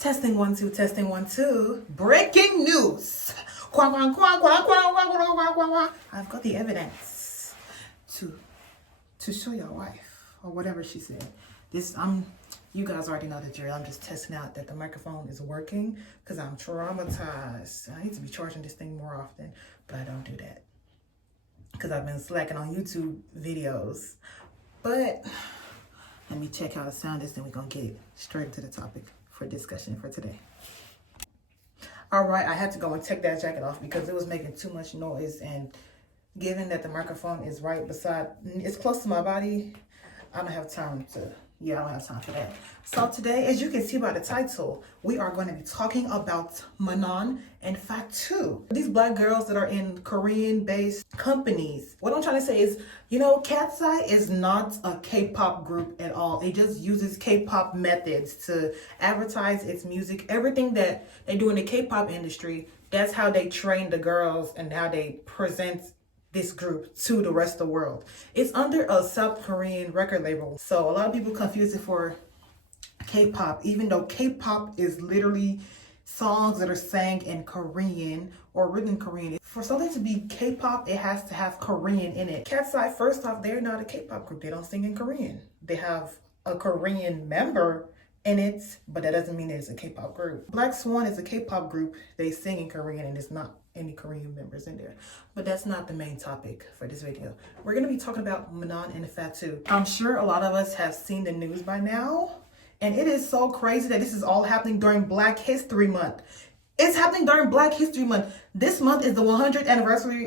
Testing 1 2, testing 1 2. Breaking news. Quack, quack, quack, quack, quack, quack, quack, quack, quack, quack. I've got the evidence to show your wife or whatever she said. You guys already know the drill. I'm just testing out that the microphone is working because I'm traumatized. I need to be charging this thing more often, but I don't do that because I've been slacking on YouTube videos. But let me check how the sound is, then we're gonna get straight into the topic for discussion for today. All right, I had to go and take that jacket off because it was making too much noise, and given that the microphone is right beside, it's close to my body, I don't have time for that. So today, as you can see by the title, we are going to be talking about Manon and Fatou. These black girls that are in Korean-based companies. What I'm trying to say is, KATSEYE is not a K-pop group at all. It just uses K-pop methods to advertise its music. Everything that they do in the K-pop industry, that's how they train the girls and how they present this group to the rest of the world. It's under a South Korean record label. So a lot of people confuse it for K-pop, even though K-pop is literally songs that are sang in Korean or written in Korean. For something to be K-pop, it has to have Korean in it. KATSEYE, first off, they're not a K-pop group. They don't sing in Korean. They have a Korean member in it, but that doesn't mean it's a K-pop group. Blackswan is a K-pop group. They sing in Korean and there's not any Korean members in there. But that's not the main topic for this video. We're gonna be talking about Manon and Fatou. I'm sure a lot of us have seen the news by now, and it is so crazy that this is all happening during Black History Month. It's happening during Black History Month. This month is the 100th anniversary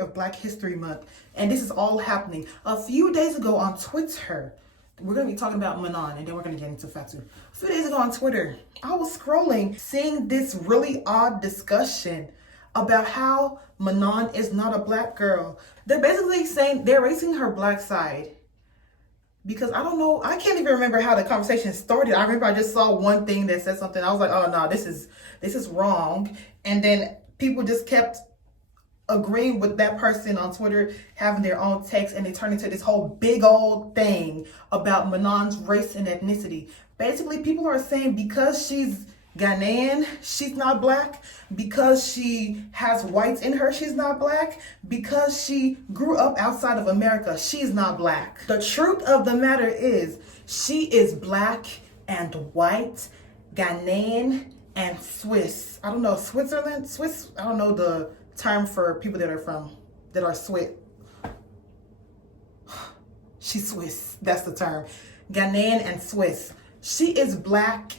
of Black History Month, and this is all happening. A few days ago on Twitter, we're going to be talking about Manon, and then we're going to get into Fatou. A few days ago on Twitter, I was scrolling, seeing this really odd discussion about how Manon is not a black girl. They're basically saying they're erasing her black side. Because I don't know, I can't even remember how the conversation started. I remember I just saw one thing that said something. I was like, oh no, this is wrong. And then people just kept agreeing with that person on Twitter, having their own text, and it turned into this whole big old thing about Manon's race and ethnicity. Basically, people are saying because she's Ghanaian, she's not black. Because she has whites in her, she's not black. Because she grew up outside of America, she's not black. The truth of the matter is, she is black and white, Ghanaian and Swiss. I don't know, Switzerland? Swiss? I don't know the term for people that are Swiss. She's Swiss, that's the term. Ghanaian and Swiss. She is black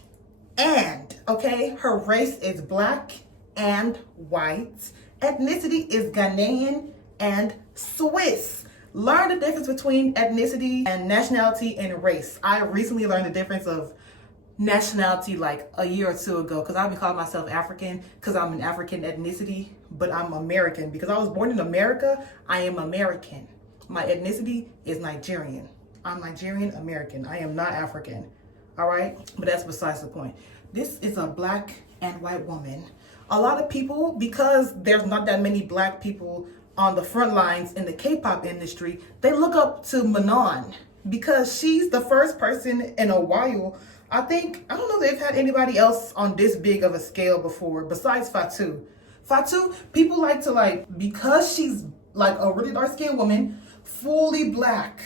and, okay, her race is black and white. Ethnicity is Ghanaian and Swiss. Learn the difference between ethnicity and nationality and race. I recently learned the difference of nationality like a year or two ago, because I've been calling myself African because I'm an African ethnicity, but I'm American because I was born in America. I am American. My ethnicity is Nigerian. I'm Nigerian American. I am not African. All right, but that's besides the point. This is a black and white woman. A lot of people, because there's not that many black people on the front lines in the K-pop industry, they look up to Manon because she's the first person in a while. I don't know if they've had anybody else on this big of a scale before besides Fatou. Fatou, people like to because she's like a really dark skinned woman, fully black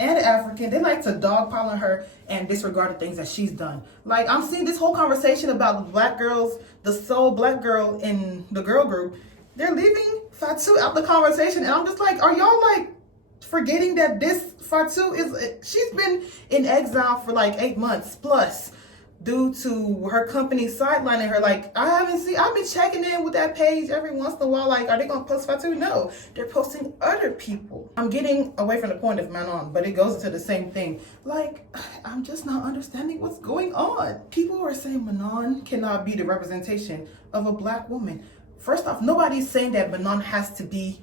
and African, they like to dogpile on her and disregard the things that she's done. Like, I'm seeing this whole conversation about the black girls, the sole black girl in the girl group. They're leaving Fatou out the conversation, and I'm just like, are y'all forgetting that this Fatou she's been in exile for 8 months plus due to her company sidelining her. I've been checking in with that page every once in a while. Are they gonna post Fatou? No, they're posting other people. I'm getting away from the point of Manon, but it goes into the same thing. I'm just not understanding what's going on. People are saying Manon cannot be the representation of a black woman. First off, nobody's saying that Manon has to be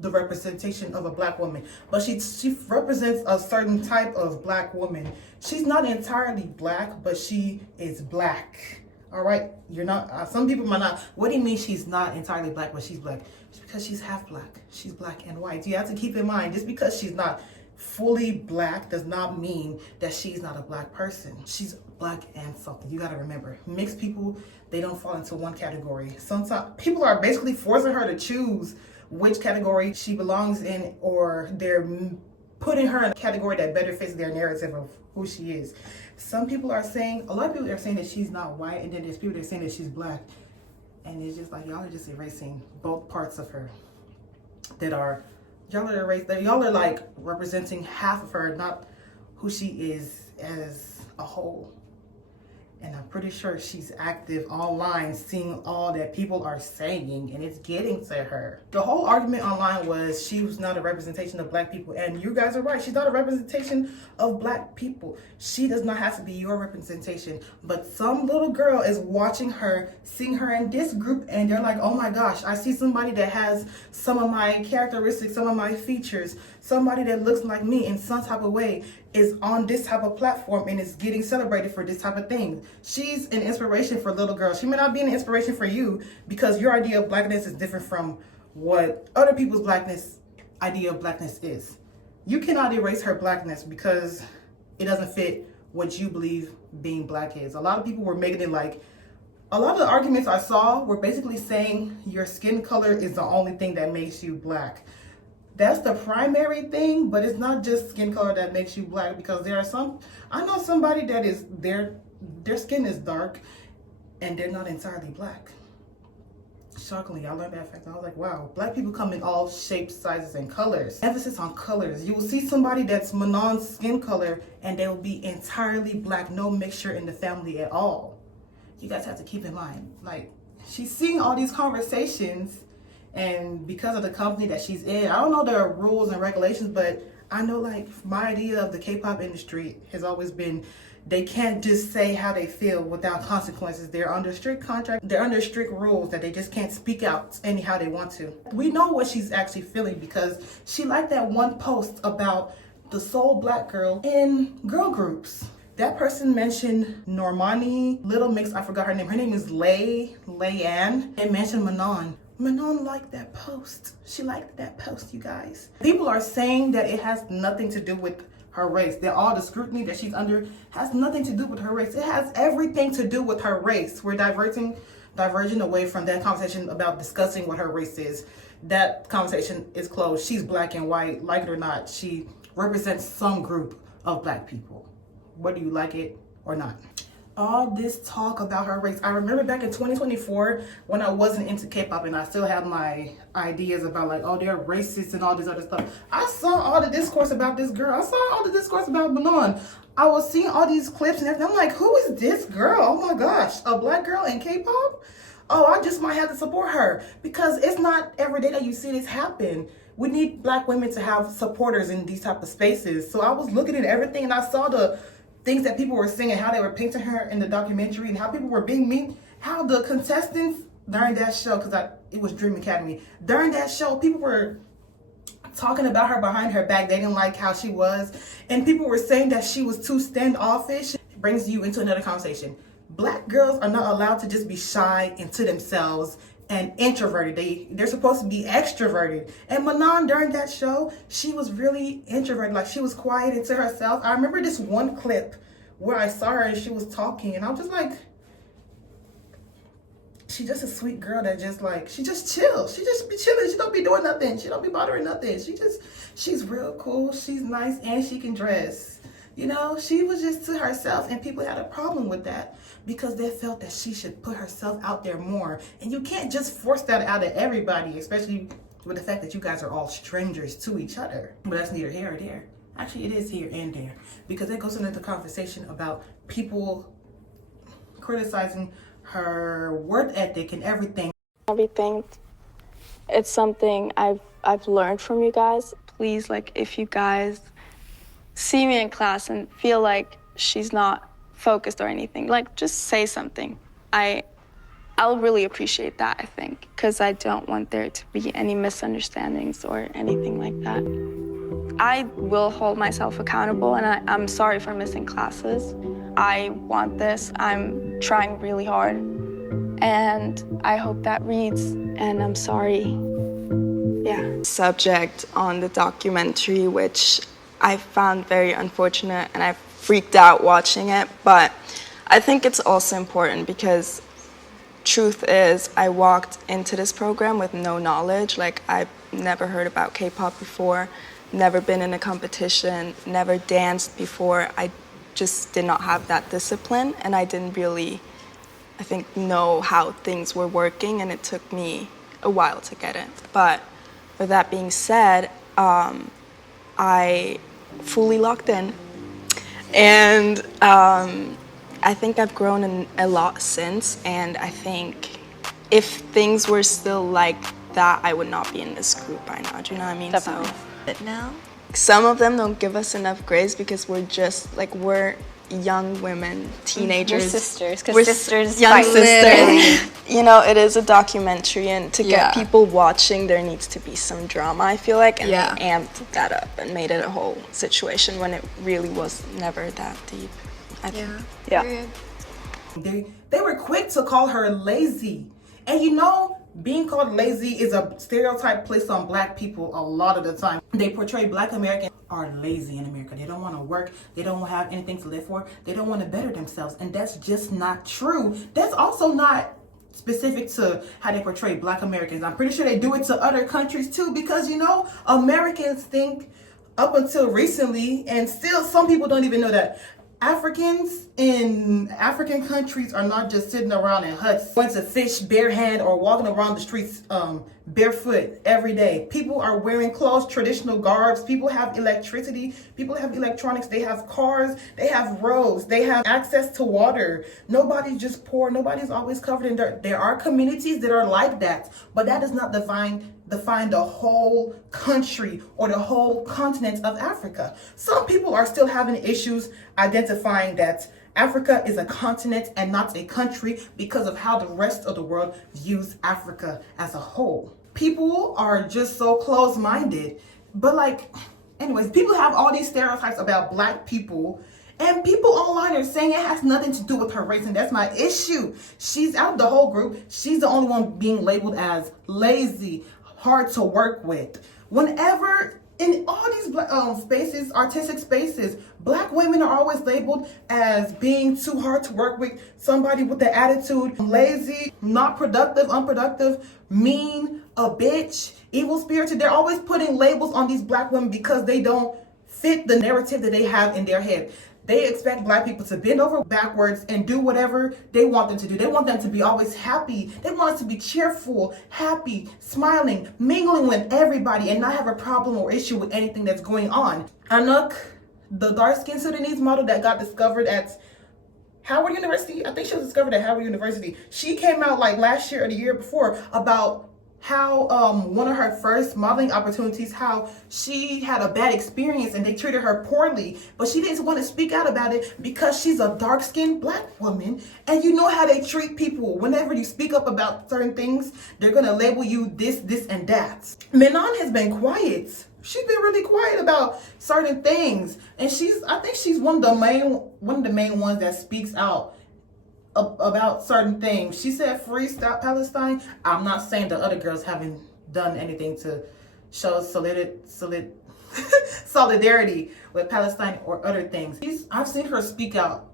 the representation of a black woman, but she represents a certain type of black woman. She's not entirely black, but she is black. All right, you're not. Some people might not. What do you mean she's not entirely black, but she's black? It's because she's half black. She's black and white. You have to keep in mind, just because she's not fully black does not mean that she's not a black person. She's black and something. You gotta remember, mixed people, they don't fall into one category. Sometimes people are basically forcing her to choose which category she belongs in, or they're putting her in a category that better fits their narrative of who she is. Some people are saying, a lot of people are saying that she's not white, and then there's people that are saying that she's black. And it's just like, y'all are just erasing both parts of her that are, y'all are like representing half of her, not who she is as a whole. And I'm pretty sure she's active online, seeing all that people are saying, and it's getting to her. The whole argument online was she was not a representation of black people, and you guys are right. She's not a representation of black people. She does not have to be your representation. But some little girl is watching her, seeing her in this group, and they're like, oh my gosh, I see somebody that has some of my characteristics, some of my features, somebody that looks like me in some type of way is on this type of platform and is getting celebrated for this type of thing. She's an inspiration for little girls. She may not be an inspiration for you because your idea of blackness is different from what other people's idea of blackness is. You cannot erase her blackness because it doesn't fit what you believe being black is. A lot of people were making it like, a lot of the arguments I saw were basically saying your skin color is the only thing that makes you black. That's the primary thing, but it's not just skin color that makes you black, because there are some, I know somebody that is, their skin is dark and they're not entirely black. Shockingly, I learned that fact. I was like, wow, black people come in all shapes, sizes, and colors. Emphasis on colors. You will see somebody that's Manon's skin color and they will be entirely black, no mixture in the family at all. You guys have to keep in mind, like, she's seeing all these conversations, and because of the company that she's in, I don't know their rules and regulations, but I know, like, my idea of the K-pop industry has always been they can't just say how they feel without consequences. They're under strict contract. They're under strict rules that they just can't speak out anyhow they want to. We know what she's actually feeling because she liked that one post about the sole black girl in girl groups. That person mentioned Normani, Little Mix, I forgot her name. Her name is Leigh-Anne, and mentioned Manon. Manon liked that post. She liked that post, you guys. People are saying that it has nothing to do with her race. That all the scrutiny that she's under has nothing to do with her race. It has everything to do with her race. We're diverging away from that conversation about discussing what her race is. That conversation is closed. She's black and white, like it or not. She represents some group of black people, whether you like it or not. All this talk about her race. I remember back in 2024 when I wasn't into K-pop and I still had my ideas about, like, oh, they're racist and all this other stuff. I saw all the discourse about this girl. I saw all the discourse about Manon. I was seeing all these clips and everything. I'm like, who is this girl? Oh my gosh, a black girl in K-pop? Oh, I just might have to support her, because it's not every day that you see this happen. We need black women to have supporters in these type of spaces. So I was looking at everything and I saw the things that people were saying and how they were painting her in the documentary and how people were being mean, how the contestants during that show, because it was Dream Academy, during that show, people were talking about her behind her back. They didn't like how she was, and people were saying that she was too standoffish. It brings you into another conversation. Black girls are not allowed to just be shy into themselves and introverted. They're supposed to be extroverted. And Manon, during that show, she was really introverted. Like, she was quiet into herself. I remember this one clip where I saw her and she was talking, and I was just like, she's just a sweet girl that just, like, she just chill. She just be chilling. She don't be doing nothing. She don't be bothering nothing. She's real cool. She's nice, and she can dress. You know, she was just to herself, and people had a problem with that because they felt that she should put herself out there more. And you can't just force that out of everybody, especially with the fact that you guys are all strangers to each other. But that's neither here or there. Actually, it is here and there, because it goes into the conversation about people criticizing her work ethic and everything. It's something I've learned from you guys. Please, like, if you guys see me in class and feel like she's not focused or anything, like, just say something. I'll really appreciate that, I think, because I don't want there to be any misunderstandings or anything like that. I will hold myself accountable, and I'm sorry for missing classes. I want this. I'm trying really hard, and I hope that reads, and I'm sorry. Yeah. Subject on the documentary, which I found very unfortunate, and I freaked out watching it. But I think it's also important because truth is, I walked into this program with no knowledge. Like, I've never heard about K-pop before, never been in a competition, never danced before. I just did not have that discipline, and I didn't really, I think, know how things were working, and it took me a while to get it. But with that being said, I fully locked in, and I think I've grown a lot since, and I think if things were still like that, I would not be in this group by now. Do you know what I mean? Definitely. So But now, some of them don't give us enough grace because we're just like, we're young women, teenagers. we're sisters, We're because sisters young fight. sisters. You know, it is a documentary, and to Yeah. get people watching, there needs to be some drama, I feel like, and Yeah. they amped that up and made it a whole situation when it really was never that deep, I think. Yeah. Yeah. They were quick to call her lazy. And you know, being called lazy is a stereotype placed on black people a lot of the time. They portray black Americans are lazy in America. They don't want to work. They don't have anything to live for. They don't want to better themselves. And that's just not true. That's also not specific to how they portray black Americans. I'm pretty sure they do it to other countries too, because you know, Americans think up until recently, and still some people don't even know that Africans in African countries are not just sitting around in huts, going to fish barehand or walking around the streets barefoot every day. People are wearing clothes, traditional garbs. People have electricity. People have electronics. They have cars. They have roads. They have access to water. Nobody's just poor. Nobody's always covered in dirt. There are communities that are like that, but that does not define the whole country or the whole continent of Africa. Some people are still having issues identifying that Africa is a continent and not a country because of how the rest of the world views Africa as a whole. People are just so close-minded. But like, anyways, people have all these stereotypes about black people, and people online are saying it has nothing to do with her race, and that's my issue. She's out of the whole group. She's the only one being labeled as lazy, hard to work with. Whenever in all these spaces, artistic spaces, black women are always labeled as being too hard to work with, somebody with the attitude, lazy, not productive, unproductive, mean, a bitch, evil-spirited. They're always putting labels on these black women because they don't fit the narrative that they have in their head. They expect black people to bend over backwards and do whatever they want them to do. They want them to be always happy. They want us to be cheerful, happy, smiling, mingling with everybody, and not have a problem or issue with anything that's going on. Anuk, the dark-skinned Sudanese model that got discovered at Howard University, I think she was discovered at Howard University. She came out like last year or the year before about how one of her first modeling opportunities, how she had a bad experience and they treated her poorly, but she didn't want to speak out about it because she's a dark-skinned black woman. And you know how they treat people. Whenever you speak up about certain things, they're gonna label you this, and that. Manon has been quiet. She's been really quiet about certain things, and I think she's one of the main ones that speaks out about certain things. She said, "Free, stop Palestine." I'm not saying the other girls haven't done anything to show solidarity with Palestine or other things. I've seen her speak out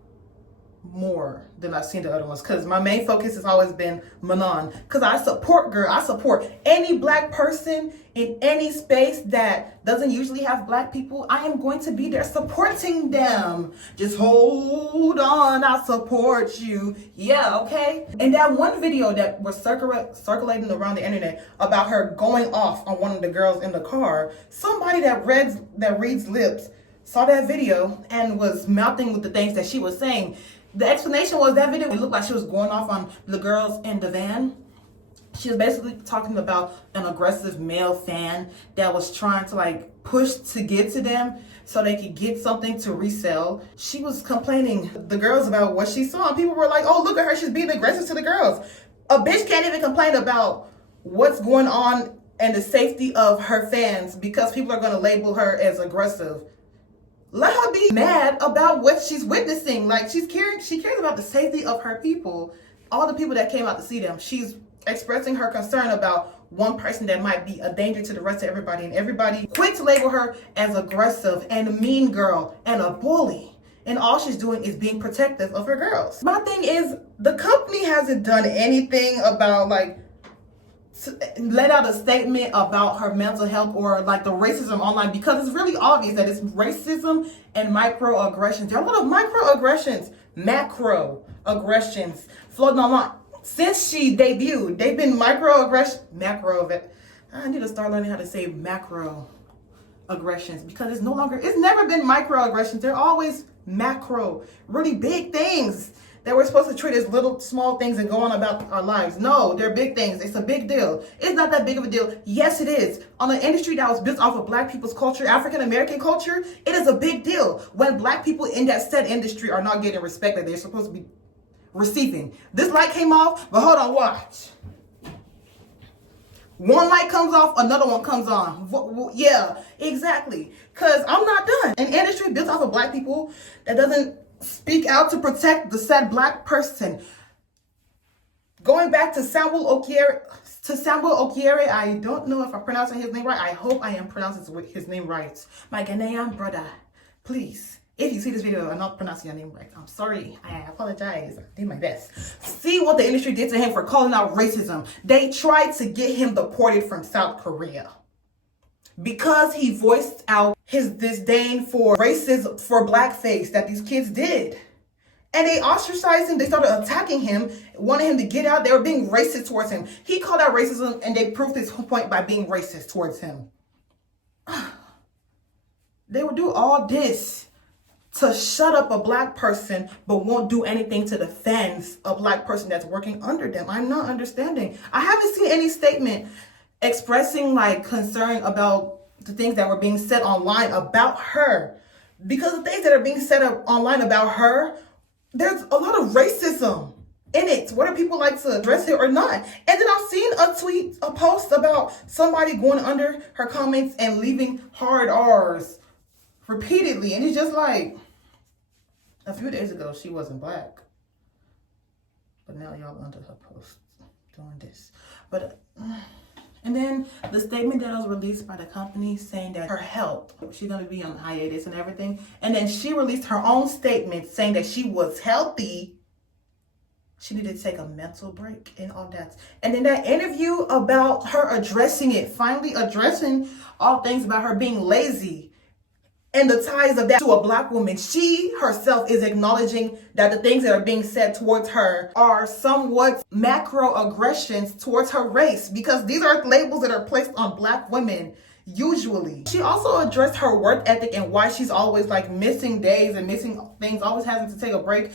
more than I've seen the other ones, because my main focus has always been Manon, because I support any black person in any space that doesn't usually have black people. I am going to be there supporting them. Just hold on, I support you. Yeah, okay. And that one video that was circulating around the internet about her going off on one of the girls in the car, somebody that reads lips saw that video and was mouthing with the things that she was saying. The explanation was that video, it looked like she was going off on the girls in the van. She was basically talking about an aggressive male fan that was trying to like push to get to them so they could get something to resell. She was complaining to the girls about what she saw, and people were like, "Oh, look at her, she's being aggressive to the girls." A bitch can't even complain about what's going on and the safety of her fans because people are going to label her as aggressive. Let her be mad about what she's witnessing. Like, she cares about the safety of her people, all the people that came out to see them. She's expressing her concern about one person that might be a danger to the rest of everybody, and everybody quick to label her as aggressive and a mean girl and a bully. And all she's doing is being protective of her girls. My thing is, the company hasn't done anything about like let out a statement about her mental health or like the racism online, because it's really obvious that it's racism and microaggressions. There are a lot of microaggressions, macroaggressions floating online since she debuted. They've been I need to start learning how to say macro aggressions, because it's never been microaggressions. They're always macro, really big things that we're supposed to treat as little small things and go on about our lives. No, they're big things. It's a big deal. It's not that big of a deal. Yes, it is. On an industry that was built off of Black people's culture, African American culture, it is a big deal when Black people in that said industry are not getting respect that they're supposed to be receiving. This light came off, but hold on, watch. One light comes off, another one comes on. Yeah, exactly. Because I'm not done. An industry built off of Black people that doesn't speak out to protect the said Black person. Going back to Samuel Okiere, I don't know if I'm pronouncing his name right. I hope I am pronouncing his name right. My Ghanaian brother, please, if you see this video, I'm not pronouncing your name right, I'm sorry. I apologize. I did my best. See what the industry did to him for calling out racism. They tried to get him deported from South Korea because he voiced out his disdain for racism, for blackface that these kids did. And they ostracized him. They started attacking him, wanted him to get out. They were being racist towards him. He called out racism, and they proved his point by being racist towards him. They would do all this to shut up a Black person, but won't do anything to defend a Black person that's working under them. I'm not understanding. I haven't seen any statement expressing like concern about the things that were being said online about her, because the things that are being said online about her, there's a lot of racism in it, whether people like to address it or not. And then I've seen a post about somebody going under her comments and leaving hard R's repeatedly, and it's just like, a few days ago she wasn't Black, but now y'all under her post doing this. But and then the statement that was released by the company saying that her health, she's going to be on hiatus and everything. And then she released her own statement saying that she was healthy. She needed to take a mental break and all that. And then that interview about her addressing it, finally addressing all things about her being lazy and the ties of that to a Black woman. She herself is acknowledging that the things that are being said towards her are somewhat macroaggressions towards her race, because these are labels that are placed on Black women usually. She also addressed her work ethic and why she's always like missing days and missing things, always having to take a break.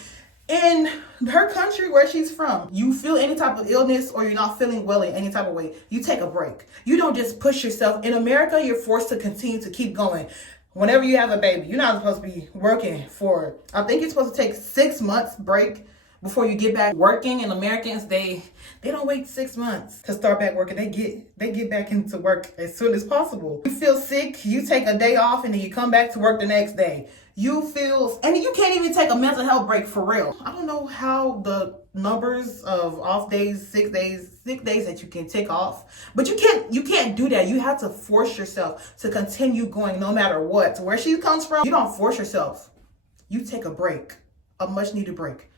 In her country where she's from, you feel any type of illness or you're not feeling well in any type of way, you take a break. You don't just push yourself. In America, you're forced to continue to keep going. Whenever you have a baby, you're not supposed to be working for, I think you're supposed to take 6 months break before you get back working. And Americans, they don't wait 6 months to start back working. They get back into work as soon as possible. You feel sick, you take a day off, and then you come back to work the next day. And you can't even take a mental health break for real. I don't know how the numbers of off days, sick days that you can take off, but you can't do that. You have to force yourself to continue going no matter what. Where she comes from, you don't force yourself. You take a break, a much needed break.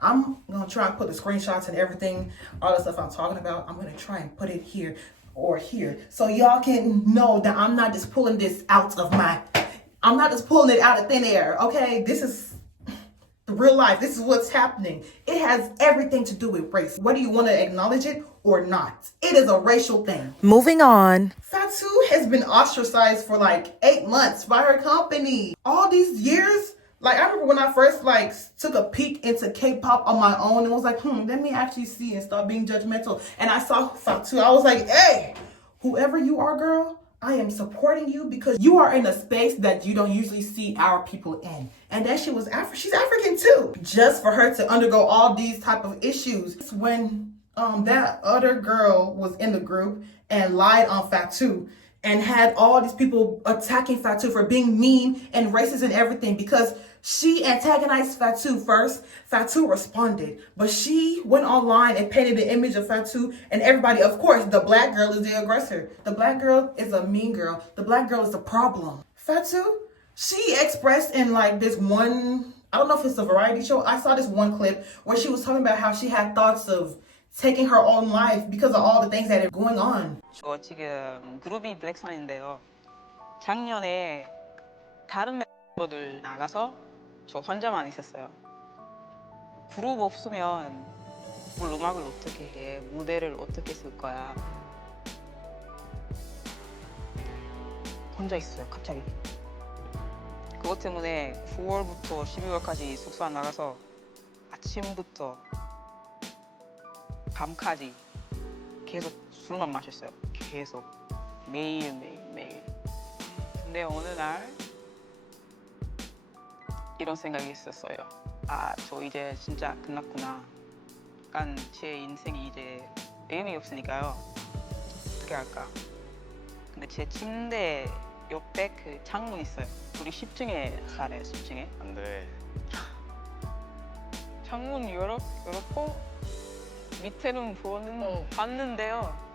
I'm gonna try and put the screenshots and everything, all the stuff I'm talking about. I'm gonna try and put it here or here, so y'all can know that I'm not just pulling this out of I'm not just pulling it out of thin air, okay? This is the real life. This is what's happening. It has everything to do with race, whether you want to acknowledge it or not. It is a racial thing. Moving on. Fatou has been ostracized for like 8 months by her company. All these years, like I remember when I first like took a peek into K-pop on my own and was like, let me actually see and stop being judgmental. And I saw Fatou. I was like, hey, whoever you are, girl, I am supporting you because you are in a space that you don't usually see our people in. And that she was she's African too. Just for her to undergo all these type of issues. When that other girl was in the group and lied on Fatou and had all these people attacking Fatou for being mean and racist and everything, because She antagonized Fatou first. Fatou responded, but she went online and painted the image of Fatou and everybody. Of course, the black girl is the aggressor. The black girl is a mean girl. The black girl is the problem. Fatou, she expressed in like this one, I don't know if it's a variety show. I saw this one clip where she was talking about how she had thoughts of taking her own life because of all the things that are going on. 저 지금 그룹이 블랙스완인데요. 작년에 다른 멤버들 나가서 저 혼자만 있었어요. 그룹 없으면 뭘 음악을 어떻게 해? 무대를 어떻게 쓸 거야? 혼자 있어요, 갑자기. 그것 때문에 9월부터 12월까지 숙소 안 나가서 아침부터 밤까지 계속 술만 마셨어요. 계속 매일. 근데 어느 날 이런 생각이 있었어요. 아, 저 이제 진짜 끝났구나. 약간 제 인생이 이제 의미 없으니까요. 어떻게 할까? 근데 제 침대 옆에 그 창문 있어요. 우리 10층에 살아요, 10층에. 안 돼. 창문 열었고 밑에는 봤는데요.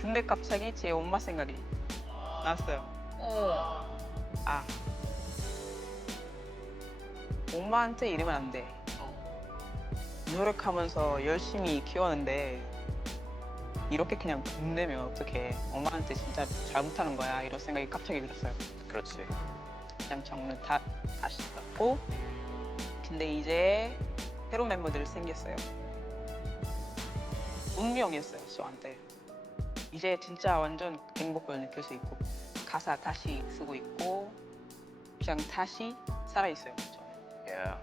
근데 갑자기 제 엄마 생각이 났어요. 아, 엄마한테 이러면 안 돼. 노력하면서 열심히 키웠는데 이렇게 그냥 돈 내면 어떡해. 엄마한테 진짜 잘못하는 거야. 이런 생각이 갑자기 들었어요. 그렇지. 그냥 창문을 다시 닫고. 근데 이제 새로운 멤버들이 생겼어요. 운명이었어요, 저한테. 이제 진짜 완전 행복을 느낄 수 있고 가사 다시 쓰고 있고 그냥 다시 살아있어요, 저는. Yeah.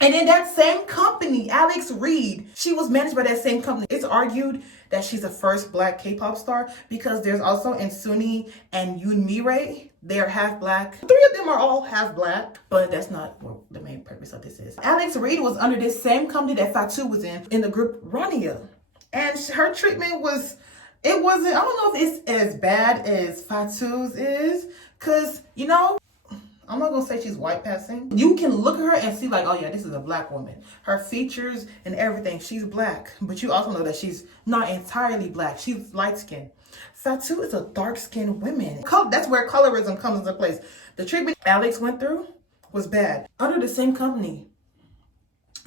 And in that same company, Alex Reed, she was managed by that same company. It's argued that she's the first black K-pop star because there's also Insooni and yoonmirae. They are half black. 3 of them are all half black, but that's not what the main purpose of this is. Alex Reed was under this same company that Fatou was in the group Rania. And her treatment was, I don't know if it's as bad as Fatou's is, because, you know, I'm not gonna say she's white passing. You can look at her and see like, oh yeah, this is a black woman. Her features and everything, she's black. But you also know that she's not entirely black. She's light skinned. Fatou is a dark skinned woman. That's where colorism comes into place. The treatment Alex went through was bad. Under the same company,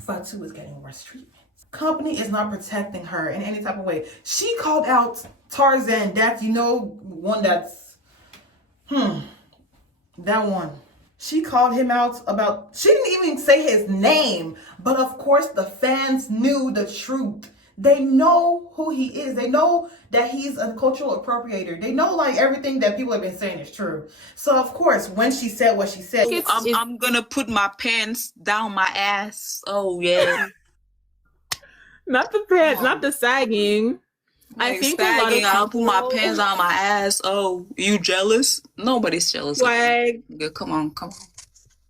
Fatou is getting worse treatment. Company is not protecting her in any type of way. She called out Tarzan. That's, you know, one that's, that one. She called him out about, she didn't even say his name, but of course the fans knew the truth. They know who he is. They know that he's a cultural appropriator. They know like everything that people have been saying is true. So of course, when she said what she said, I'm gonna put my pants down my ass. Oh yeah. Not the pants, not the sagging. Like I think sagging, a lot I'll of put my people- pants on my ass. Oh, you jealous? Nobody's jealous. Like, Yeah, come on.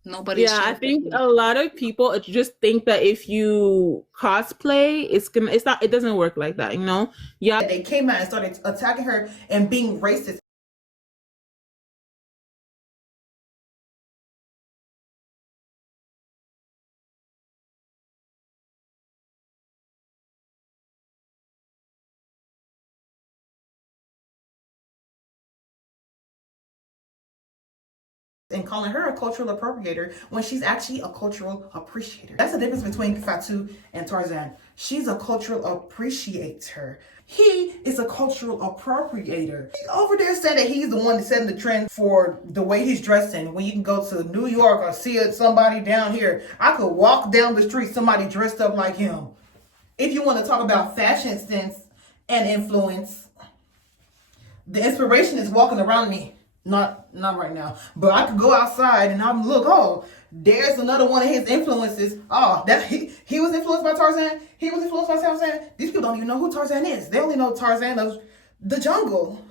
Nobody's yeah, I jealous. think a lot of people just think that if you cosplay, it doesn't work like that, you know? Yeah. they came out and started attacking her and being racist. And calling her a cultural appropriator when she's actually a cultural appreciator. That's the difference between Fatou and Tarzan. She's a cultural appreciator. He is a cultural appropriator. He's over there saying that he's the one that's setting the trend for the way he's dressing. When you can go to New York or see somebody down here, I could walk down the street, somebody dressed up like him. If you want to talk about fashion sense and influence, the inspiration is walking around me. Not right now. But I could go outside and I'm look, oh, there's another one of his influences. Oh, that he was influenced by Tarzan. He was influenced by Tarzan. These people don't even know who Tarzan is. They only know Tarzan of the jungle.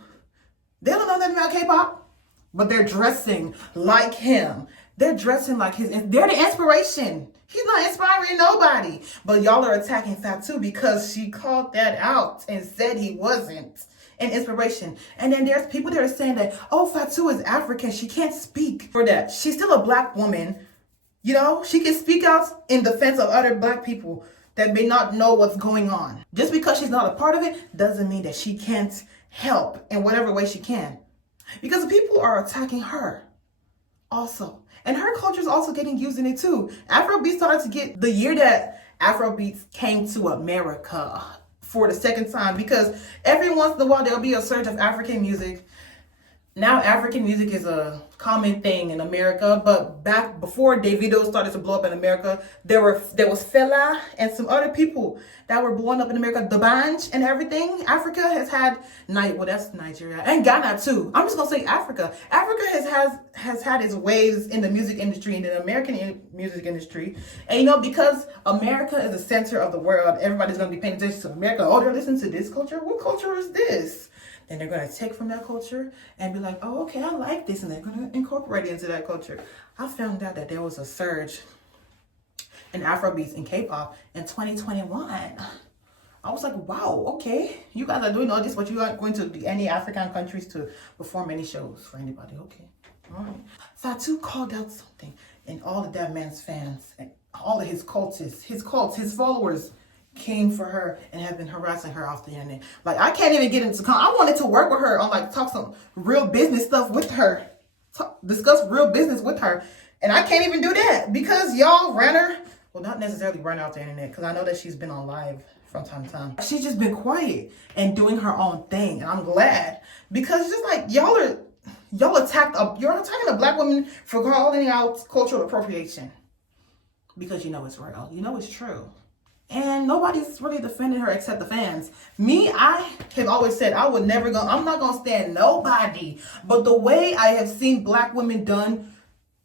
They don't know nothing about K-pop. But they're dressing like him. They're dressing like they're the inspiration. He's not inspiring nobody. But y'all are attacking Fatou because she called that out and said he wasn't. and inspiration. And then there's people that are saying that, oh, Fatou is African, she can't speak for that. She's still a black woman. You know, she can speak out in defense of other black people that may not know what's going on. Just because she's not a part of it doesn't mean that she can't help in whatever way she can. Because people are attacking her also. And her culture is also getting used in it too. Afrobeat started to get the year that Afrobeats came to America for the second time, because every once in a while there'll be a surge of African music. Now African music is a common thing in America, but back before Davido started to blow up in America, there was Fela and some other people that were blowing up in America, the Banj and everything. Africa has had that's Nigeria and Ghana too. I'm just gonna say Africa. Africa has had its waves in the music industry, in the American music industry, and you know, because America is the center of the world, everybody's gonna be paying attention to America. Oh, they're listening to this culture. What culture is this? Then they're going to take from that culture and be like, oh, okay, I like this. And they're going to incorporate it into that culture. I found out that there was a surge in Afrobeats and K-pop in 2021. I was like, wow, okay. You guys are doing all this, but you aren't going to any African countries to perform any shows for anybody. Okay. All right. Fatou called out something, and all of that man's fans, and all of his cultists, his followers, came for her and have been harassing her off the internet. Like, I can't even get into I wanted to work with her on, like, talk some real business stuff with her, discuss real business with her, and I can't even do that because y'all ran her. Well, not necessarily run out the internet, because I know that she's been on live from time to time. She's just been quiet and doing her own thing, and I'm glad, because it's just like you're attacking a black woman for calling out cultural appropriation, because you know it's real, you know it's true. And nobody's really defending her except the fans. Me, I have always said I'm not gonna stand nobody. But the way I have seen black women done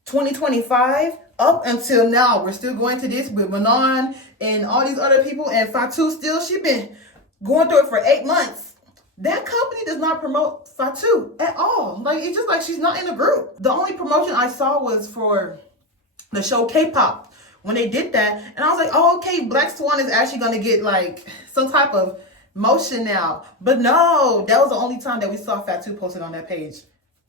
2025 up until now, we're still going to this with Manon and all these other people, and Fatou still, she been going through it for 8 months. That company does not promote Fatou at all. Like, it's just like she's not in the group. The only promotion I saw was for the show Kpop, when they did that, and I was like, oh, okay, Blackswan is actually going to get like some type of motion now. But no, that was the only time that we saw Fatou posted on that page.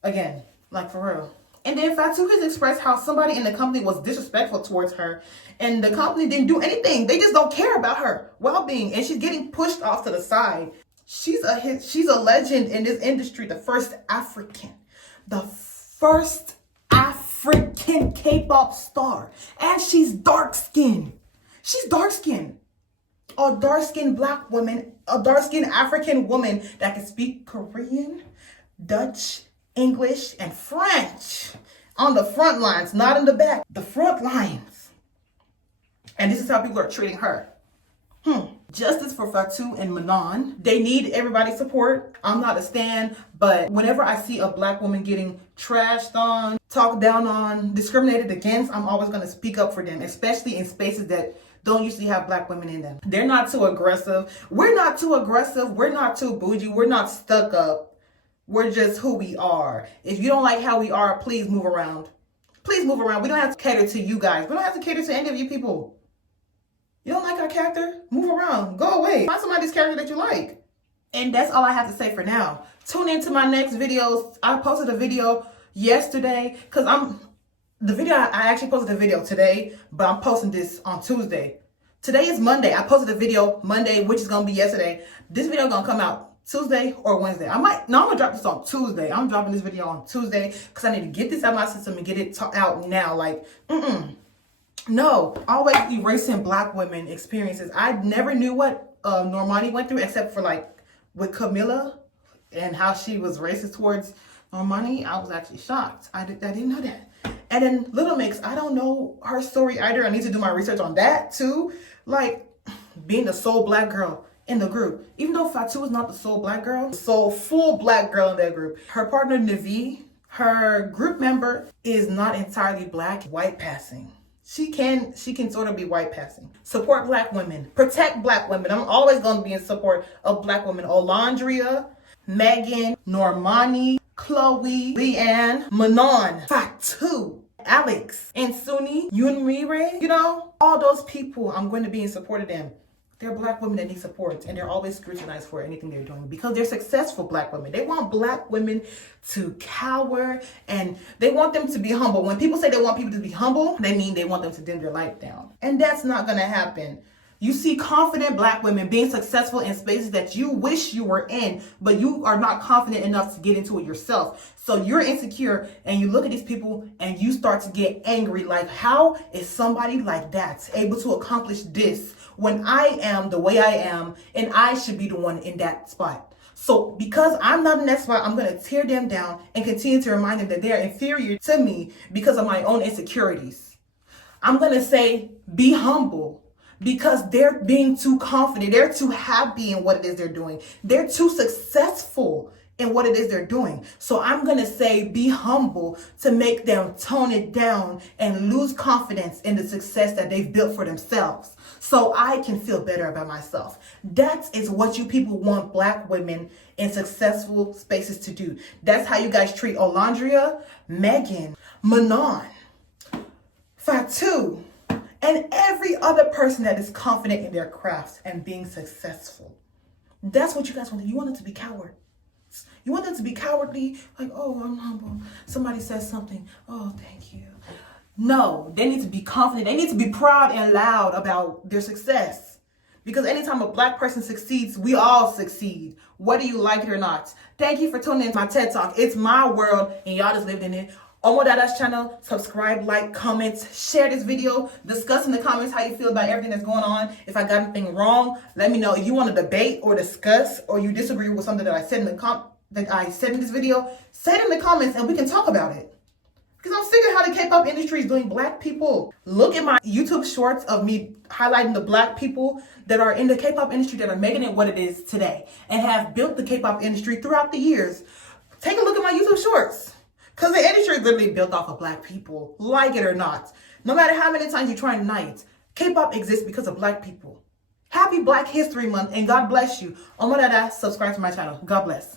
Again, like, for real. And then Fatou has expressed how somebody in the company was disrespectful towards her, and the company didn't do anything. They just don't care about her well-being, and she's getting pushed off to the side. She's a legend in this industry, the first African K-pop star, and she's dark-skinned. She's dark-skinned. A dark-skinned black woman, a dark-skinned African woman that can speak Korean, Dutch, English, and French on the front lines, not in the back, the front lines. And this is how people are treating her. Justice for Fatou and Manon. They need everybody's support. I'm not a stan, but whenever I see a black woman getting trashed on, talked down on, discriminated against, I'm always going to speak up for them, especially in spaces that don't usually have black women in them. They're not too aggressive. We're not too aggressive. We're not too bougie. We're not stuck up. We're just who we are. If you don't like how we are, please move around. Please move around. We don't have to cater to you guys. We don't have to cater to any of you people. You don't like our character? Move around. Go away. Find somebody's character that you like. And that's all I have to say for now. Tune into my next videos. I posted a video yesterday because I actually posted a video today, but I'm posting this on Tuesday. Today is Monday. I posted a video Monday, which is going to be yesterday. This video is going to come out Tuesday or Wednesday. I'm going to drop this on Tuesday. I'm dropping this video on Tuesday because I need to get this out of my system and get it out now. Like, No, always erasing black women experiences. I never knew what Normani went through, except for like with Camilla and how she was racist towards Normani. I was actually shocked. I didn't know that. And then Little Mix, I don't know her story either. I need to do my research on that too. Like, being the sole black girl in the group. Even though Fatou is not the sole black girl, the sole full black girl in that group. Her partner Navi, her group member, is not entirely black, white passing. She can sort of be white passing. Support black women. Protect black women. I'm always going to be in support of black women. Olandria, Megan, Normani, Chloe, Leigh-Anne, Manon, Fatou, Alex, insooni, yoonmirae, all those people, I'm going to be in support of them. They're black women that need support, and they're always scrutinized for anything they're doing because they're successful black women. They want black women to cower, and they want them to be humble. When people say they want people to be humble, they mean they want them to dim their light down. And that's not gonna happen. You see confident black women being successful in spaces that you wish you were in, but you are not confident enough to get into it yourself. So you're insecure, and you look at these people and you start to get angry. Like, how is somebody like that able to accomplish this when I am the way I am, and I should be the one in that spot? So because I'm not in that spot, I'm going to tear them down and continue to remind them that they are inferior to me because of my own insecurities. I'm going to say, be humble. Because they're being too confident. They're too happy in what it is they're doing. They're too successful in what it is they're doing. So I'm going to say be humble to make them tone it down and lose confidence in the success that they've built for themselves. So I can feel better about myself. That is what you people want black women in successful spaces to do. That's how you guys treat Olandria, Megan, Manon, Fatou, and every other person that is confident in their crafts and being successful. That's what you guys want. You want them to be cowards. You want them to be cowardly, like, oh, I'm humble. Somebody says something, oh, thank you. No, they need to be confident. They need to be proud and loud about their success. Because anytime a black person succeeds, we all succeed, whether you like it or not. Thank you for tuning in to my TED Talk. It's my world, and y'all just lived in it. On Dada's channel, subscribe, like, comment, share this video, discuss in the comments how you feel about everything that's going on. If I got anything wrong, let me know. If you want to debate or discuss, or you disagree with something that I said in this video, say it in the comments and we can talk about it. Because I'm sick of how the K-pop industry is doing black people. Look at my YouTube shorts of me highlighting the black people that are in the K-pop industry that are making it what it is today and have built the K-pop industry throughout the years. Take a look at my YouTube shorts. Because the industry is literally built off of black people, like it or not. No matter how many times you try and deny it, K-pop exists because of black people. Happy Black History Month, and God bless you. Dada, subscribe to my channel. God bless.